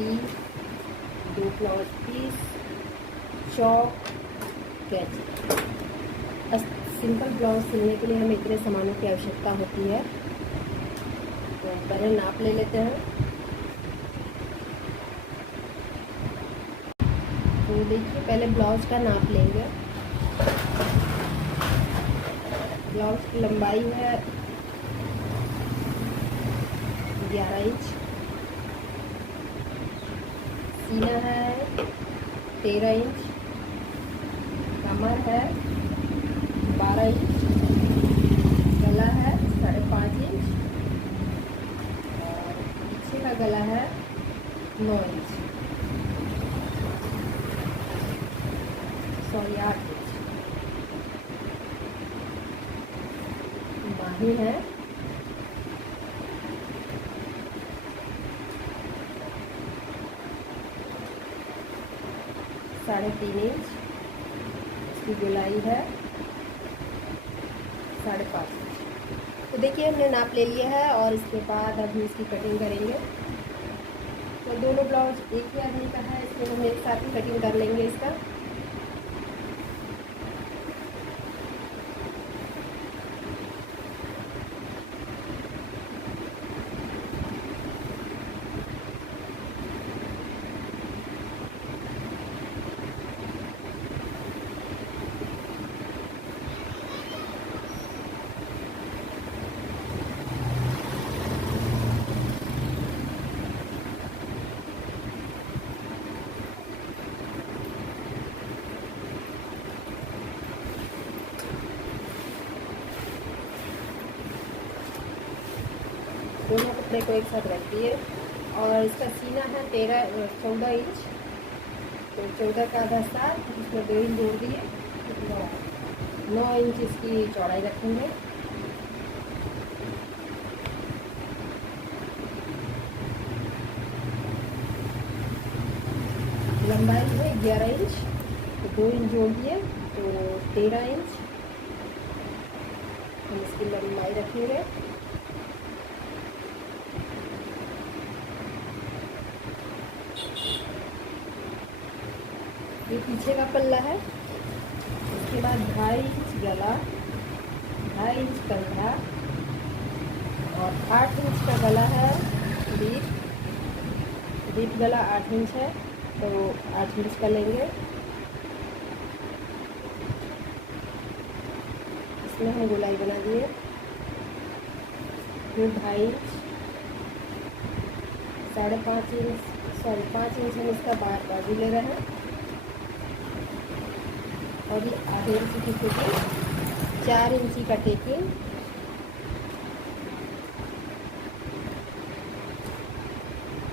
पट्टी, 2 blouse piece, चौक, कैंची। Simple blouse सिलने के लिए हमें इतने सामानों की आवश्यकता होती है। तो पहले नाप ले लेते हैं। तो देखिए पहले ब्लाउज का नाप लेंगे। ब्लाउज की लंबाई है 11 इंच, सीना है 13 इंच, कमर है 12 इंच, गला है 5.5 इंच और पीछे का गला है 9 इंच, सॉरी 8 इंच। बाही है 3.5 इंच, इसकी गोलाई है 5.5 इंच। तो देखिए हमने नाप ले लिया है और इसके बाद अब हम इसकी कटिंग करेंगे। तो दोनों ब्लाउज एक ही आदमी का है, इसमें हम एक साथ ही कटिंग कर लेंगे इसका। दोनों कपड़े को एक साथ रख दिए और इसका सीना है 14 इंच। तो 14 का आधा 7, इसमें 2 इंच जोड़ दिए, 9 इंच इसकी चौड़ाई रखेंगे। लंबाई है 11 इंच, तो 2 इंच जोड़ दिए तो 13 इंच हम इसकी लंबाई रखेंगे। ये पीछे का पल्ला है। इसके बाद 2.5 इंच गला, 2.5 इंच कंधा और 8 इंच का गला है। डीप गला 8 इंच है, तो 8 इंच का लेंगे। इसमें हम गोलाई बना दिए। फिर 2.5 इंच, 5.5 इंच, 5 इंच हम इसका बाजू ले रहे हैं और ये आधे इंच की टेकिंग, 4 इंची का टेकिंग।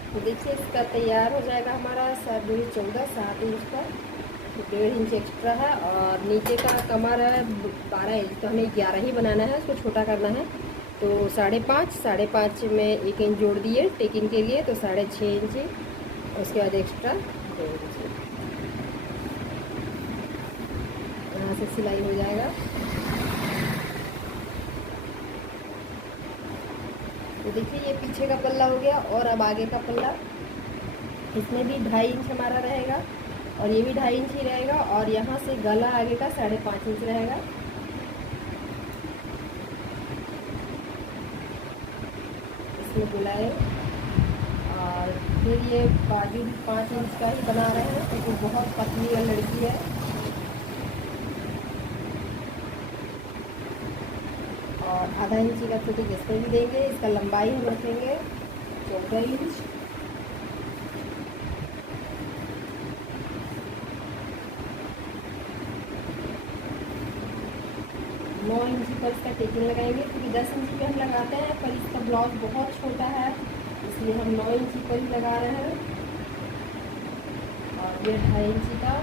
तो देखिए इसका तैयार हो जाएगा हमारा 7 इंच का, 1.5 इंच एक्स्ट्रा है और नीचे का कमर है 12 इंच, तो हमें 11 ही बनाना है, उसको छोटा करना है। तो 5.5 में 1 इंच जोड़ दिए टेकिंग के लिए, तो 6.5 इंच, उसके बाद एक्स्ट्रा 2 इंच। यहाँ से सिलाई हो जाएगा। तो देखिए ये पीछे का पल्ला हो गया और अब आगे का पल्ला, इसमें भी 2.5 इंच हमारा रहेगा और ये भी 2.5 इंच ही रहेगा और यहाँ से गला आगे का 5.5 इंच रहेगा। इसमें बुलाए और फिर ये बाजू भी 5 इंच का ही बना रहे हैं क्योंकि तो बहुत पतली लड़की है। और आधा इंची का फिटिंग इसमें भी देंगे। इसका लंबाई हम रखेंगे 14 इंच। नौ इंची पर इसका टेकिंग लगाएंगे क्योंकि 10 इंची पे हम लगाते हैं, पर इसका ब्लाउज बहुत छोटा है इसलिए हम 9 इंची पर ही लगा रहे हैं। और ये 2.5 इंची का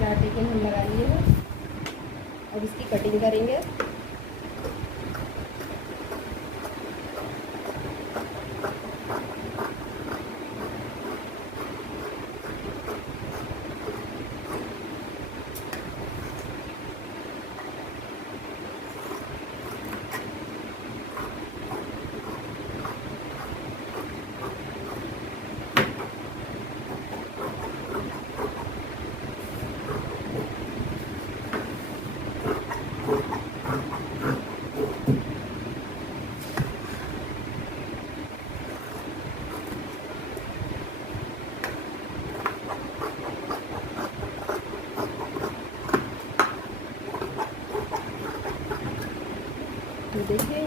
4 टेकिंग हम लगा लिए हैं। अब इसकी कटिंग करेंगे।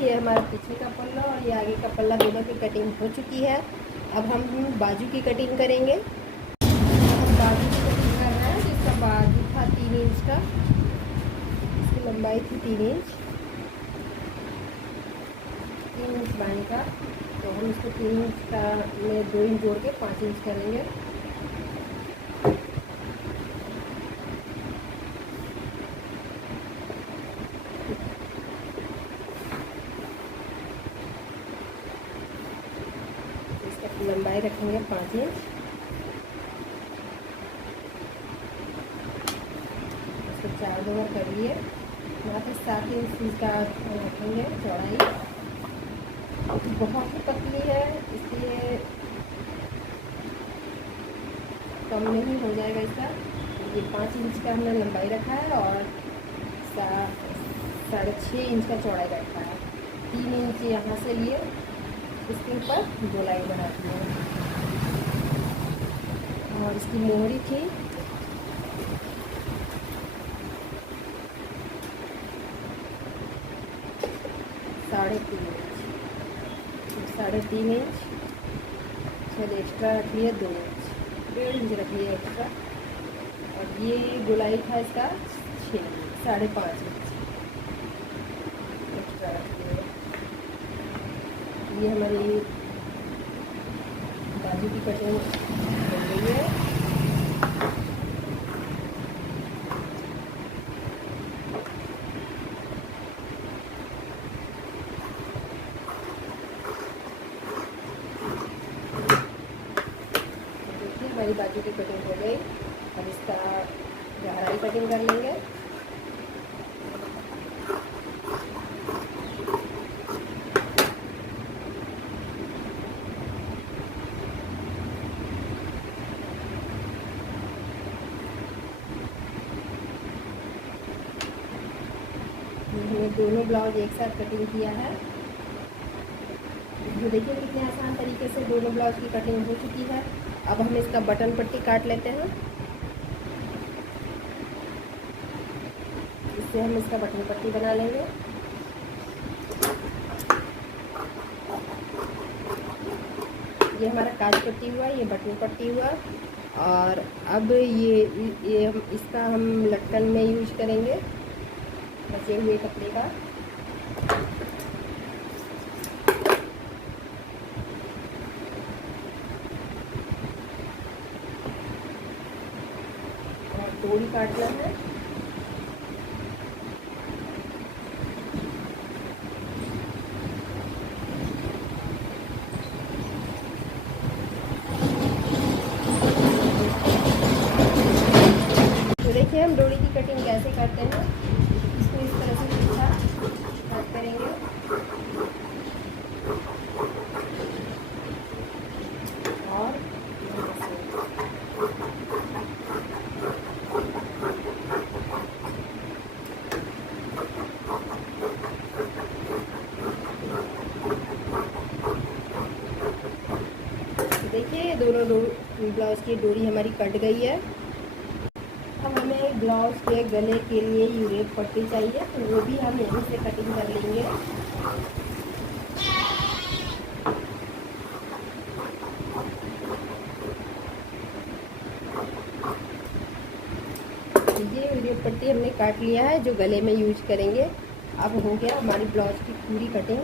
ये हमारा पीछे का पल्ला और ये आगे का पल्ला दोनों की कटिंग हो चुकी है। अब हम बाजू की कटिंग करेंगे। हम बाजू की कटिंग कर रहे हैं। जिसका बाजू था 3 इंच का, इसकी लंबाई थी 3 इंच, 3 इंच बाएँ का, तो हम इसको 3 इंच का में 2 इंच जोड़ के 5 इंच करेंगे। इसका लंबाई रखेंगे 5 इंच। इसको 4 2 कर लिए, यहाँ पे 7 इंच इसका रखेंगे चौड़ाई। बहुत ही पतली है इसलिए कम नहीं हो जाएगा इसका। ये 5 इंच का हमने लंबाई रखा है और 6.5 इंच का चौड़ाई रखा है। 3 इंच यहाँ से लिए, इसके ऊपर गोलाई बना दी है। और इसकी मोहरी थी 3.5 इंच, 3.5 इंच। चलिए एक्स्ट्रा रख लिए 2 इंच, 1.5 इंच रख लिए एक्स्ट्रा। और ये गोलाई था इसका 5.5 इंच एक्स्ट्रा रख लिए। ये हमारी बाजू की कटिंग हो गई है। देखिए हमारी बाजू की कटिंग हो गई। अब इसका गहराई कटिंग कर लेंगे। हमने दोनों ब्लाउज एक साथ कटिंग किया है। ये देखिए कितने आसान तरीके से दोनों ब्लाउज की कटिंग हो चुकी है। अब हम इसका बटन पट्टी काट लेते हैं। इससे हम इसका बटन पट्टी बना लेंगे। ये हमारा काज पट्टी हुआ, ये बटन पट्टी हुआ। और अब ये इसका हम लटकन में यूज करेंगे बचे हुए कपड़े का। और डोरी काटना है। तो देखिए हम डोरी की कटिंग कैसे करते हैं। इसको इस तरह से सीधा कट करेंगे और देखिए दोनों ब्लाउज की डोरी हमारी कट गई है। अब हमें ब्लाउज के गले के लिए यूरेप पट्टी चाहिए, तो वो भी हम यहीं से कटिंग कर लेंगे। ये यूरेप पट्टी हमने काट लिया है जो गले में यूज करेंगे। अब हो गया हमारी ब्लाउज की पूरी कटिंग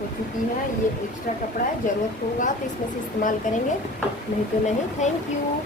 हो चुकी है। ये एक्स्ट्रा कपड़ा है, ज़रूरत होगा तो इसमें से इस्तेमाल करेंगे, नहीं तो नहीं। Thank you.